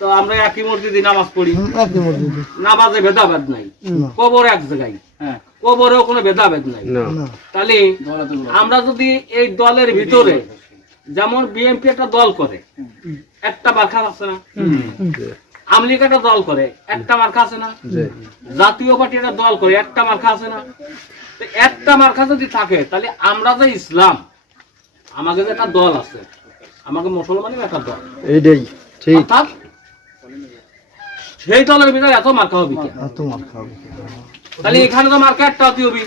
তো আমরা একই মসজিদে নামাজ পড়ি। নামাজে ভেদাভেদ নাই। কবর এক জায়গায়। হ্যাঁ। কবরেও কোনো ভেদাভেদ নাই। তাহলে আমরা যদি এই দলের ভিতরে যেমন বিএনপি একটা দল করে একটা মার্কা আছে না? আমলিগ একটা দল করে একটা মার্কা আছে না? জাতীয় পার্টি একটা দল করে একটা মার্কা আছে না? তো একটা মার্কা যদি থাকে তাহলে আমরা যে ইসলাম আমাদের যে একটা দল আছে আমাকে মুসলমানের একটা দল। এইটাই ঠিক। অর্থাৎ সেই দলের ভিতরে এত মার্কা হবে তাহলে এখানে তো মার্কা একটা অতি হবি।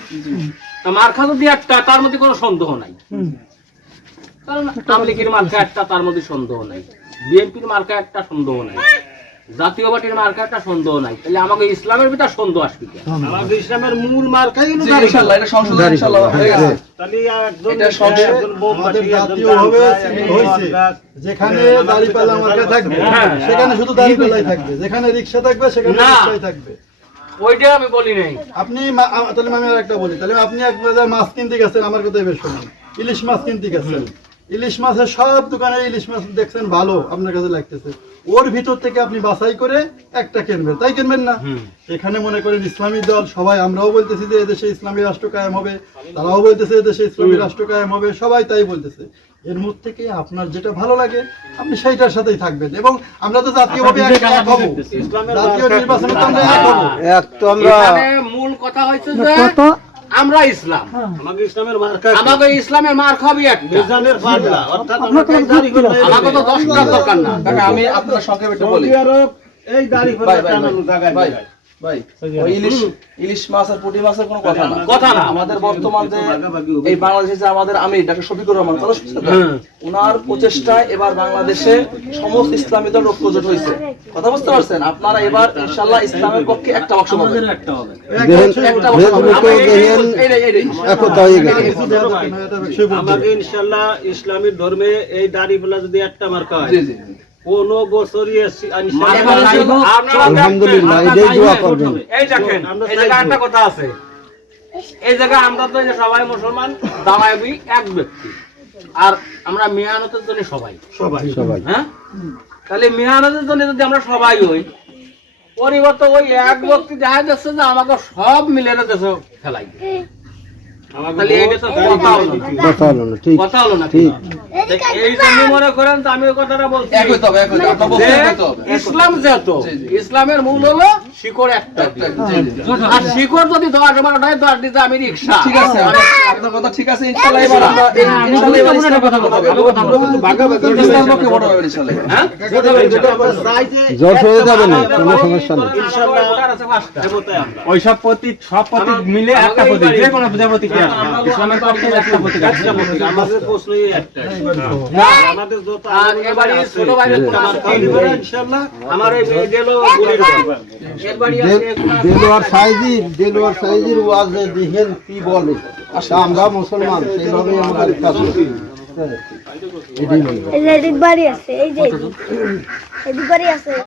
তা মার্কা যদি একটা তার মধ্যে কোনো সন্দেহ নাই। কারণ আমলিগের মার্কা একটা তার মধ্যে সন্দেহ নাই। বিএনপির মার্কা একটা সন্দেহ নাই। জাতীয় পার্টির সন্দেহ নাই। তাহলে আমাকে ইসলামের ভিতর সন্দেহ আসবে আমাদের ইসলামের মূল মার্কাই হলো ইনশাআল্লাহ এটা সংশোধন ইনশাআল্লাহ হয়ে গেছে। তাহলে একজন এটা সংসদ- আমাদের একজন জাতীয়ভাবে গামছা, একজন হয়েছে। গাছ। যেখানে দাড়িপাল্লা মার্কা থাকবে হ্যাঁ। সেখানে শুধু দাড়িপাল্লাই থাকবে যেখানে রিক্সা থাকবে সেখানে। থাকবে। ওইটা আমি বলি নাই। আপনি তাহলে আমি একটা বলি তাহলে আপনি এক মাছ কিনতে গেছেন আমার কথা এবার শুনুন। ইলিশ মাছ কিনতে গেছেন। ইলিশ মাছের সব দোকানে ইলিশ মাছ দেখছেন ভালো আপনার কাছে লাগতেছে। ওর ভিতর থেকে আপনি বাছাই করে একটা কিনবেন। তাই কিনবেন না? এখানে মনে করেন ইসলামী দল সবাই আমরাও বলতেছি যে এদেশে ইসলামী রাষ্ট্র কায়েম হবে তারাও বলতেছে এদেশে ইসলামী রাষ্ট্র কায়েম হবে সবাই তাই বলতেছে। এর মধ্যে থেকে আপনার যেটা ভালো লাগে আপনি সেইটার সাথেই থাকবেন। এবং আমরা তো জাতীয়ভাবে এক এক হব। জাতীয় নির্বাচনে তো আমরা এক হব। এক তো আমরা মূল কথা হচ্ছে যে আমরা ইসলাম। আমাদের ইসলামের মার্কা আমাকে ইসলামের মার খাবি একটা। মিজানের পাল্লা, অর্থাৎ আমাকে তো দরকার না। আমি আপনার সংক্ষেপে একটু বলি। এই দাড়ি জায়গায় ভাই জায়গায়। ভাই ওই ইলিশ ইলিশ মাছ আর পুঁটি মাছের কোনো কথা না কথা না। আমাদের বর্তমান যে এই বাংলাদেশে যে আমাদের আমির ডাক্তার শফিকুর রহমান কথা শুনছেন তো? হ্যাঁ। ওনার প্রচেষ্টায় এবার বাংলাদেশে সমস্ত ইসলামী দল ঐক্যজোট হয়েছে কথা বুঝতে পারছেন আপনারা এবার ইনশাল্লাহ ইসলামের পক্ষে একটা বাক্স পাবেন একটা বাক্স হয়ে ধর্মে এই দাড়ি যদি একটা মার্কা হয় জি জি কোন বছরই আসি- ইনশাল্লাহ মার্কা চাইব, আপনারা আলহামদুলিল্লাহ এটাই দোয়া করবেন। এই দেখেন আমরা এই জায়গায় একটা কথা আছে। এই জায়গায় আমরা তো সবাই মুসলমান দাওয়াবি এক ব্যক্তি। আর আমরা মিয়ানতের জন্য সবাই। সবাই। সবাই। হ্যাঁ? তাহলে মিয়ানতের জন্য যদি আমরা সবাই হই পরিবর্তে ওই এক ব্যক্তি দেখা যাচ্ছে যে আমাকে সব মিলে দেশে ফেলাই তাহলে তো কথা হলো না। কথা হলো না কথা হলো না ঠিক। এই জন্য মনে করেন তো আমি ওই কথাটা বলছি। এক হইতে হবে এক হইতে হবে আপনার বক্তব্য যে এক হইতে হবে। ইসলাম যেত। ইসলামের মূল হলো শিকড় একটা। আর শিকড় যদি দশ বারোটায় দশ দিতে আমি রিক্সা। ঠিক আছে আপনার কথা ঠিক আছে ইনশাআল্লাহ এবার আমরা ইনশাআল্লাহ এবার ইসলামের কথা বলতে হবে ইসলামের পক্ষে ভোট হবে ইনশাআল্লাহ হ্যাঁ জট হয়ে যাবে না কোনো সমস্যা নেই। ইনশাল্লাহ আমরা। ওইসব প্রতীক সব প্রতীক মিলে একটা প্রতীক যে কোনো প্রতীক ইসলামের পক্ষে একটা প্রতীক আছে। আমাদের প্রশ্নই একটাই। আমাদের যত এবারে ছোট ভাইয়ের কোনো আমার আমার এই গুলির। দেলোয়ার দেলোয়ার সাইজির ওয়াজে দেখেন কি বলে। আমরা মুসলমান সেইভাবে আমাদের কাছে হ্যাঁ, এটাই এদিক বাড়ি আছে এই যে এদিক বাড়ি আছে।